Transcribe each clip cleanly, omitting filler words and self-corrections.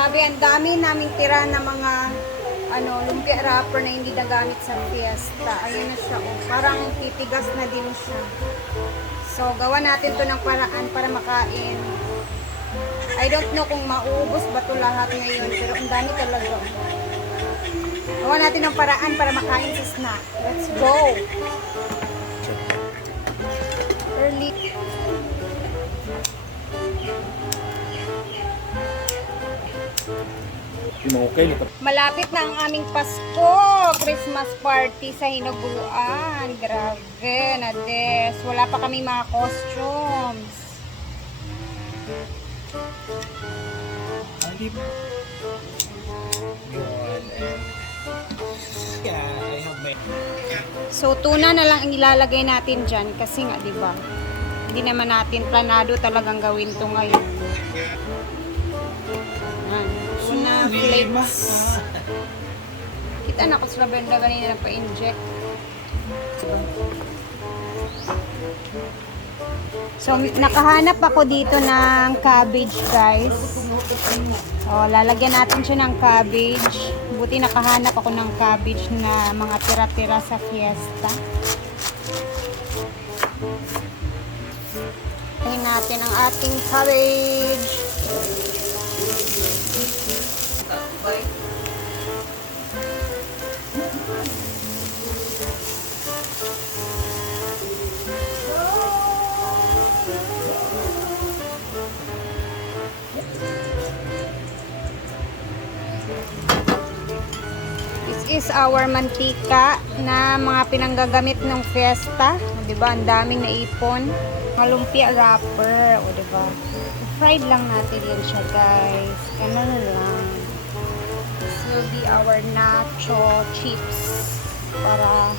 Grabe, ang dami naming tira na mga lumpia wrapper na hindi nagamit sa fiesta. Ayun na siya, oh. Parang titigas na din siya. So, gawa natin to ng paraan para makain. I don't know kung mauubos ba to lahat ngayon, pero ang dami talaga. Gawa natin ng paraan para makain sa snack. Let's go! Early. Malapit na ang aming Pasko! Christmas party sa Hinuguluan. Grabe, Nades. Wala pa kami mga costumes. So, tuna na lang ang ilalagay natin dyan kasi nga, di ba? Hindi naman natin planado talagang gawin to ngayon. Tuna flakes. Kita na ko sa Brenda kanina nagpa-inject. So, nakahanap ako dito ng cabbage, guys. So, lalagyan natin siya ng cabbage. Buti nakahanap ako ng cabbage na mga tira-tira sa fiesta. Tingnan natin ang ating cabbage. This is our mantika na mga pinanggagamit ng fiesta. O, diba? Ang daming naipon. Mga lumpia wrapper. O, diba? Fried lang natin yan siya, guys. Ganun lang. This will be our nacho chips. Para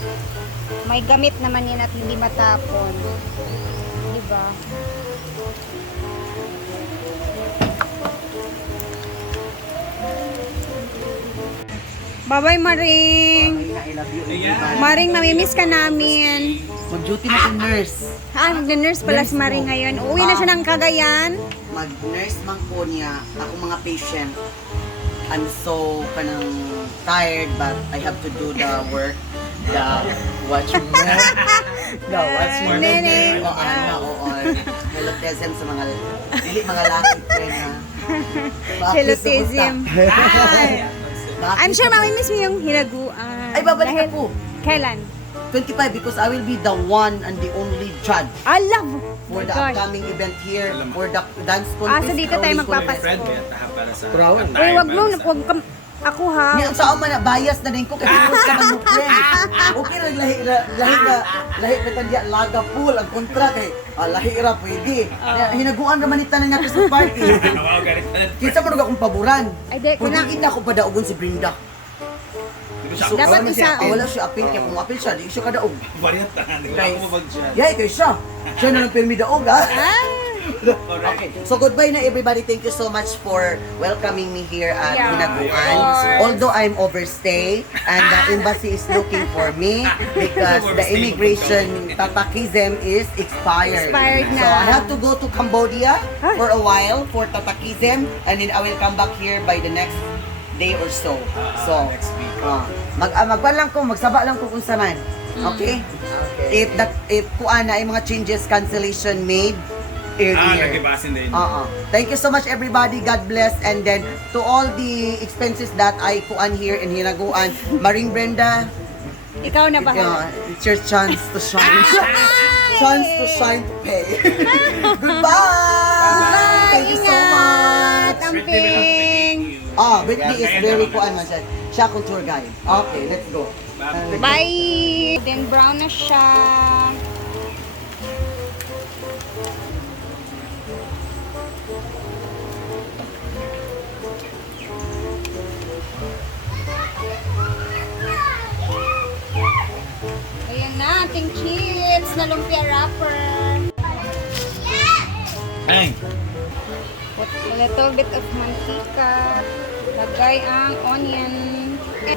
may gamit naman yan at hindi matapon. Diba? Bye-bye, Maring. Maring, namimiss ka namin. Mag-duty na si nurse. Mag-nurse pala si Maring ngayon. Uwi na siya ng Cagayan. Mag-nurse man po niya ako mga patient. I'm so kanang tired but I have to do the work. The watch more. The watch more. Nene. Oo. Helotism sa mga mga laki na. Helotism. I'm sure mamimiss mo yung hinaguan. Ay, babalik na po. Kailan? 25 because I will be the one and the only judge I love! for the upcoming event here for the dance contest. So dito tayo magpapasko. Uy, wag mo, wag ka, ako ha. Niya sa man na bias na din ko kasi push ka man mo friend. Okay ra lahi na kanya laga pool ang kontra kay lahi ra pwede. Hinaguan ra man itanan nato sa party. Kinsa man akong paboran. Ay, di, Pwede ina ko padaogon si Brenda. Dapat isa. Wala siya apil kaya kung apil siya, di siya kadaog. Variant na, hindi ko ako mag-dyan. Yay, kay siya. Siya na lang pirmi daog ha. Okay, so goodbye na everybody. Thank you so much for welcoming me here at Hinaguan. Although I'm overstay and the embassy is looking for me because the immigration tatakism is expired. Expired na. So I have to go to Cambodia for a while for tatakism and then I will come back here by the next day or so. So Next week. magban lang ko, magsaba lang ko kung saan. Okay? If kuana ay mga changes cancellation made earlier. Nagibasin din. Thank you so much everybody. God bless. And then to all the expenses that I kuan here in Hinaguan, Maring Brenda, Ikaw na bahala. it's your chance to shine. Chance to shine to pay. Goodbye. Thank you so much. Amping! Whitney is very kuan man siya. Siya akong tour guide. Okay, let's go. Bye! Then brown na siya. Ayan na, ating chips na lumpia wrapper. Ay! Put a little bit of mantika. Lagay ang onion.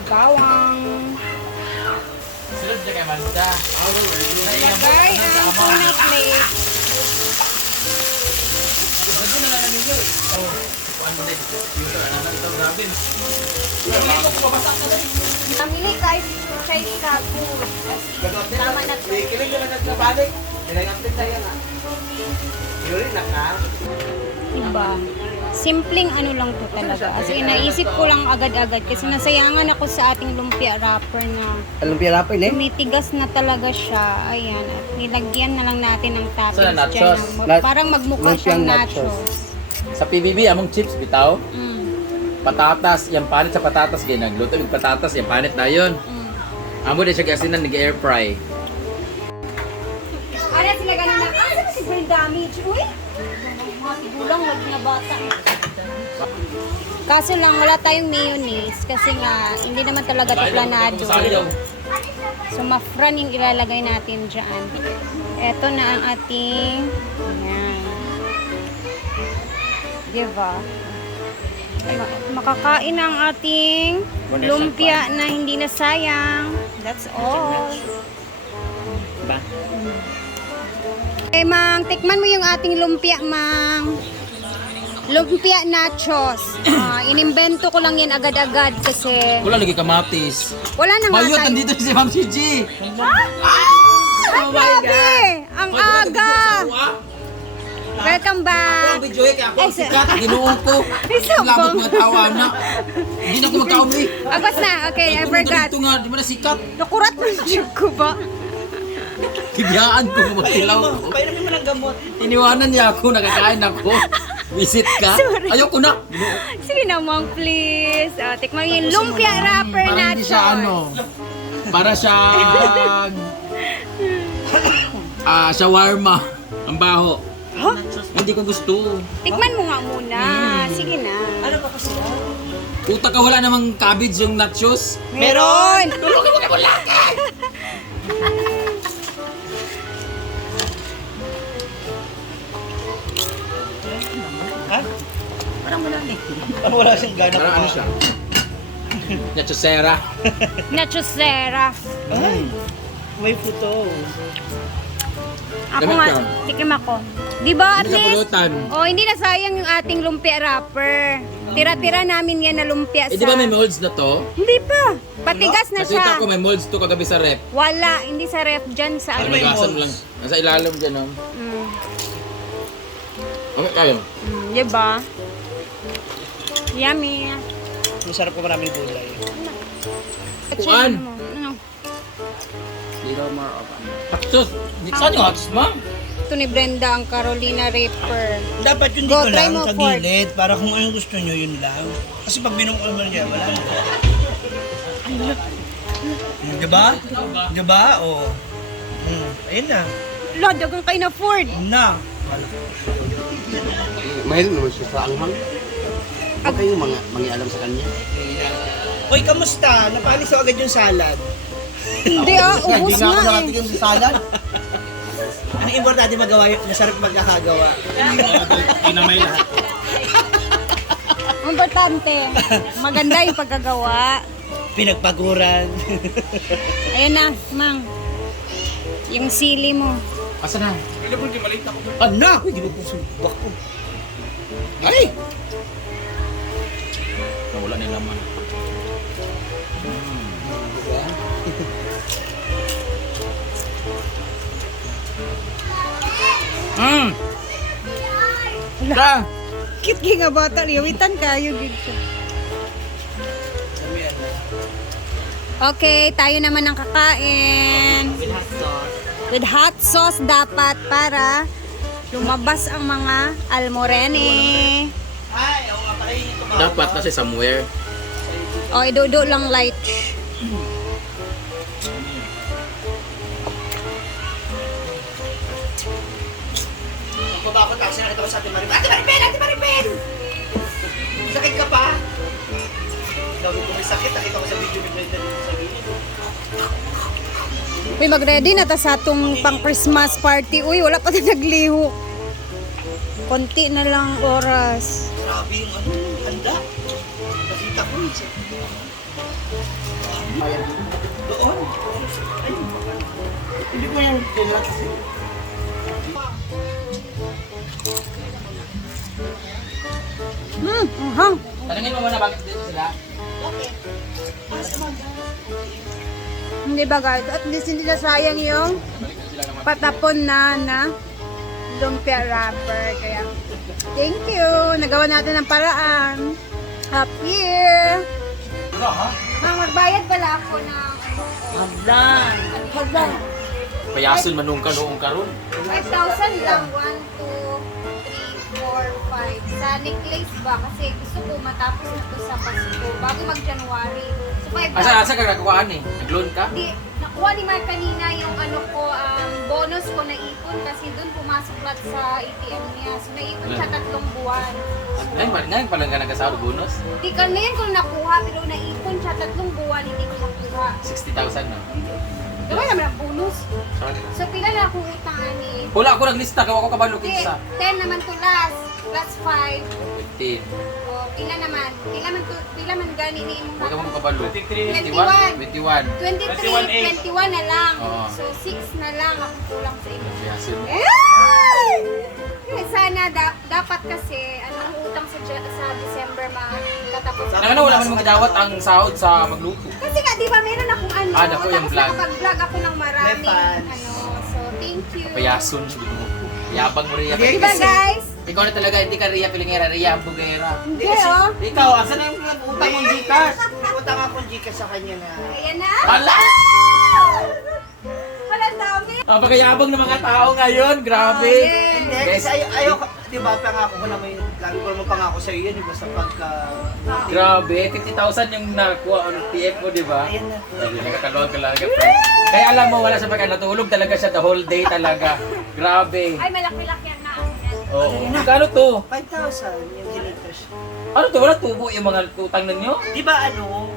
Bawang. Sunod siya kay Manda. Lagay ang tuna flakes. Ano na ito? Ano ito, Robin? Ano ko mabasa ka na rin? Namili kayo siya sa food. Tama na to. Kilig na nagkabalik. Nagagapit tayo na. Yuri na ka. Diba? Simpleng ano lang to talaga. Kasi naisip ko lang agad-agad kasi nasayangan ako sa ating lumpia wrapper na Lumpia rapper eh? tumitigas na talaga siya. Ayan. At nilagyan na lang natin ng toppings Nachos. dyan. Parang magmukha siyang Lumpiang nachos. Sa PBB, among chips, bitaw. Mm. Patatas, yung panit sa patatas, ginagluto ng patatas, yung panit na yun. Mm. Amo din siya kasi nag-air fry. Ano sila ganun na? Ah, saan si brain damage? Uy! Mga tigulang, lagi na bata. Kaso lang, wala tayong mayonnaise kasi nga, hindi naman talaga ito planado. So, mafran yung ilalagay natin dyan. Ito na ang ating, ayan. Diba? Makakain ang ating lumpia na hindi na sayang. That's all. Ba? Okay, Mang, tikman mo yung ating lumpia, Mang. Lumpia nachos. Inimbento ko lang yan agad-agad kasi Wala lagi kamatis. wala na nga Bayot, tayo. nandito si Ma'am Gigi. Ay, grabe! Ang aga! Welcome back! Ako, Joy, kaya ako Ay, ang sikat, ginuo ko. Isa Labot bang? mga tawa na. Hindi na ako magkaumli. Agos na. Okay, I forgot. Ito nga, di ba na sikat? Nakurat mo yung tube ko ba? Kibiyaan ko, magtilaw ko. Painumin mo ng gamot. Iniwanan niya ako, nakakain ako. Visit ka? Sorry. Ayoko na. Sige naman, please. Tikman yung lumpia wrapper Parang hindi siya nachos. para siyang shawarma. Ang baho. Huh? Hindi ko gusto. Tikman mo nga muna. Sige na. Ano pa kasi? Puta ka, wala namang cabbage yung nachos. Meron! Tulungan mo ka mo laki! Parang wala eh. Parang wala siyang gana. Parang ano siya? Nachosera. Nachosera. May puto. Ako Gamit nga, ka? tikim ako. Di ba at Hindi ka least, pulutan. oh, hindi na sayang yung ating lumpia wrapper. Tira-tira namin yan na lumpia Eh, sa... di ba may molds na to? Hindi pa. Patigas na siya. Nakita ko may molds to kagabi sa rep. Wala, hindi sa ref dyan sa ano. Nagasan mo lang. Nasa ilalim dyan, oh. Mm. Okay kayo. Di ba? Yummy. Masarap ko maraming gulay. Kuan. Ano? Zero more of Haksos. Saan yung haksos, ma'am? Ito ni Brenda ang Carolina Reaper. Dapat yun Go, dito try lang mo, sa Ford. gilid para kung anong gusto nyo yun lang. Kasi pag binukol mo niya, wala na. Diba? Diba? Oo. Ayun na. Lord, dagang kayo na Ford. Na. Mahal naman siya sa anghang. Huwag kayong mangialam sa kanya. Hoy, kamusta? Napalis ako agad yung salad. Hindi ubos Hindi nga ako nga eh. nakatikim sa salad. Ang importante magawa yun, masarap magkakagawa. Kinamay lahat. Ang importante, maganda yung pagkagawa. Pinagpaguran. Ayan na, Mang. Yung sili mo. Asa na? Anak! Uy, di ba po subak ko? Ay! Wala nila man. Ta! Cute nga bata, liwitan kayo dito. Okay, tayo naman ang kakain. With hot sauce dapat para lumabas ang mga almorene. Ay, ako nga pala yung tumawa. Dapat na si somewhere. O, idudo lang light. Matakot ako, sinakita ko sa Ate Maripin. Ate Maripin! Ate Maripin! Sakit ka pa? Sabi ko may sakit, nakita ko sa video ni Brenda dito sa gilid. Uy, mag-ready na ta sa atong pang Christmas party. Uy, wala pa na nagliho. Konti na lang oras. Grabe yung ano, handa. Nakita ko. Doon. Hindi ko yan kailangan kasi. Hang. Tanungin mo muna bakit dito sila. Hindi ba guys? At least hindi na sayang yung patapon na lumpia wrapper. Kaya, thank you. Nagawa natin ng paraan. Happy! Magbayad pala ako ng Hablan. Payason manung ka noong karon. 5,000 lang. 1, 2, 3, 4, 5. Sa necklace ba? Kasi gusto ko matapos na to sa Pasko. Bago mag-January. So 5,000. Asa ka nagkuhaan eh? Nag-loan ka? Di, nakuha ni Mark kanina yung ano ko, bonus ko na ipon kasi doon pumasok lahat sa ATM niya. So naipon siya 3 buwan. Ngayon pala ka nagkasahod bonus? Di ka ngayon ko nakuha pero naipon siya 3 buwan hindi ko nakuha. 60,000 na. Gawin naman ang bonus. Sorry. So pila na akong utang ani? Wala ako naglista, kawa ko kabalo Di, kinsa. 10 naman to last. Plus 5. 15. O, pila naman? Pila man gani ni mo Huwag ka mong kabalo. 21. 21. 23, 21 na lang. Oo. So 6 na lang ako kulang sa inyo. Payason. Sana dapat kasi anong utang sa December makatapos. Ano wala man magdawat ang sahod sa magluto. Kasi nga di ba meron akong ano, Dako yung tapos vlog. nakapag-vlog ako ng maraming May fans. ano. So thank you. Payason sabi mo. Yabang mo riya. Di ba guys? Ikaw na talaga hindi ka riya pilingera, riya bugera. Hindi oh. Ikaw, asan na yung utang mong Gcash? May utang akong Gcash sa kanya na. Ayan na. Hala! Wala dami. Ang pagkayabang ng mga tao ngayon, grabe. Yes. Hindi, kasi ayaw ka, di ba, pangako ko na may, lagi ko naman pangako sa'yo yan, di ba, sa pagka... Grabe, 50,000 yung nakuha on TF mo, di ba? Ayan na. Sabi, nagkakalawag ka lang, friend. Kaya alam mo, wala sa pagka natulog talaga siya the whole day talaga. Grabe. Ay malaki-laki yan na. Oo. Magkano to? 5,000 yung Gcash. Ano to? Wala tubo yung mga utang ninyo? Di ba, ano?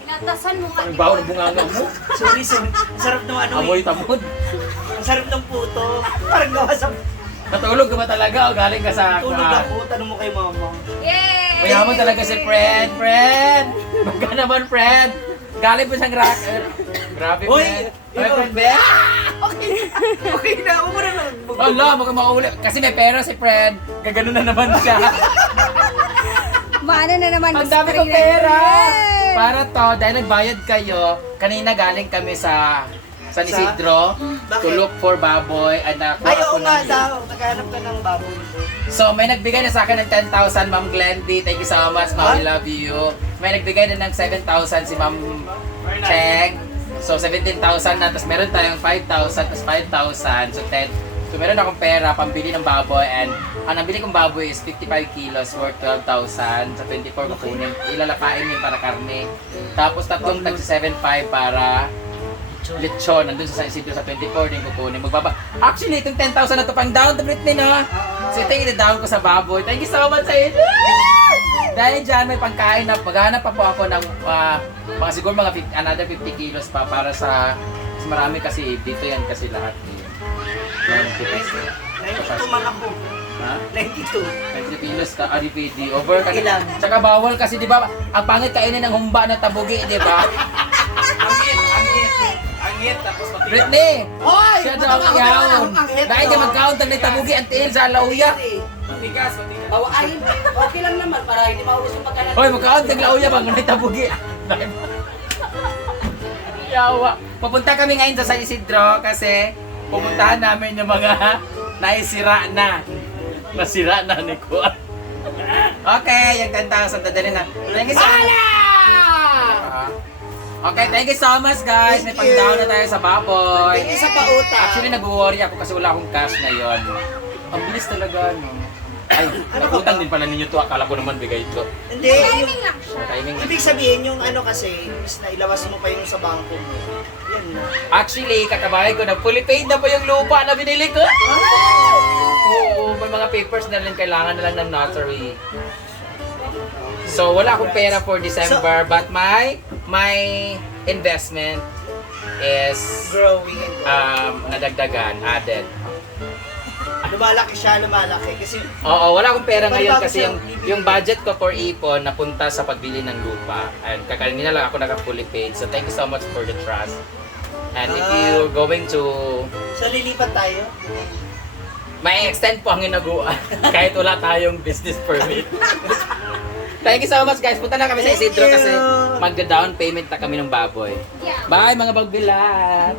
Inatasan mo nga. Ang di baho ba? ng bunganga mo. Sorry. Ang sarap ng ano Amoy eh. tamod. Ang sarap ng puto. Parang gawa sa... Natulog ka ba talaga o galing ka sa... Tulog ako, tanong mo kay mama. Yay! Mayaman talaga si friend. Friend! Magka naman, friend. Galing po siyang rock. Grabe, Uy! friend. Ay, friend, Ben. Okay na, ako mo na lang. Ala, makamauli. Kasi may pera si friend. Gaganon na naman siya. Maano na naman. Ang dami kong pera. Para to, dahil nagbayad kayo, kanina galing kami sa San Isidro Bakit? to look for baboy and nakuha Ay, ako oo nga ng... daw. Naghanap ka ng baboy. So, may nagbigay na sa akin ng 10,000, Ma'am Glendy. Thank you so much, Ma'am. I love you. May nagbigay na ng 7,000 si Ma'am Cheng. So, 17,000 na. Tapos meron tayong 5,000, tapos 5,000. So, 10. So, meron akong pera pambili ng baboy. And ang nabili kong baboy is 55 kilos worth 12,000. Sa 24 kukunin. Ilalakain yun para karne. Tapos tatlong tag sa 7,500 para lechon. Nandun sa San Isidro sa 24 din kukunin. Actually, itong 10,000 na to pang down to Britney, no? So, ito yung ina-down ko sa baboy. Thank you so much sa inyo! Dahil dyan, may pangkain na, maghanap pa po ako ng mga siguro mga another 50 kilos pa para sa marami kasi dito yan kasi lahat. Meron ko kasi. 92 man ako. Ha? 92. 50 kilos ka, RPD. Over kasi. Ilan? Tsaka bawal kasi, di ba? Ang pangit kainin ng humba na tabugi, di ba? Angit, tapos matigas. Britney! Hoy! Siya daw ang yaon. Dahil di mag-count ang tabugi ang tiil sa lauya. Matigas. Ay, okay lang naman para hindi maubos yung pagkalan. Hoy, mag-count ang lauya bang may tabugi. Yawa. Papunta kami ngayon sa San Isidro kasi pupuntahan namin yung mga naisira na. Nasira na ni Kuan. Okay, yung 10,000 dadalhin na. Thank you so much. Okay, thank you so much guys. May Thank you. pang-down na tayo sa baboy. Thank you sa pautang. Actually, nag-worry ako kasi wala akong cash ngayon. Ang bilis talaga, no? Ay, Ano ka nakutang ba? din pala ninyo to. Akala ko naman bigay ito. Hindi, yung, Timing lang siya. Timing na. ibig sabihin yung ano kasi, is na ilawas mo pa yung sa bangko mo. Yan na. Actually, kakabahay ko na fully paid na po yung lupa na binili ko. Oo, may mga papers na lang kailangan na lang ng notary. So, wala akong pera for December, but my investment is Growing and growing. nadagdagan, added. Lumalaki siya, lumalaki. Kasi, Oo, wala akong pera ngayon Bakit kasi siya yung budget ko for ipon napunta sa pagbili ng lupa. And kakanina lang ako naka-fully paid. So, thank you so much for the trust. And if you're going to... sa lilipat tayo. May extend po ang hinaguan kahit wala tayong business permit. Thank you so much guys. Punta na kami sa Isidro Thank you. kasi magda-down payment na kami ng baboy. Yeah. Bye mga bagbilat!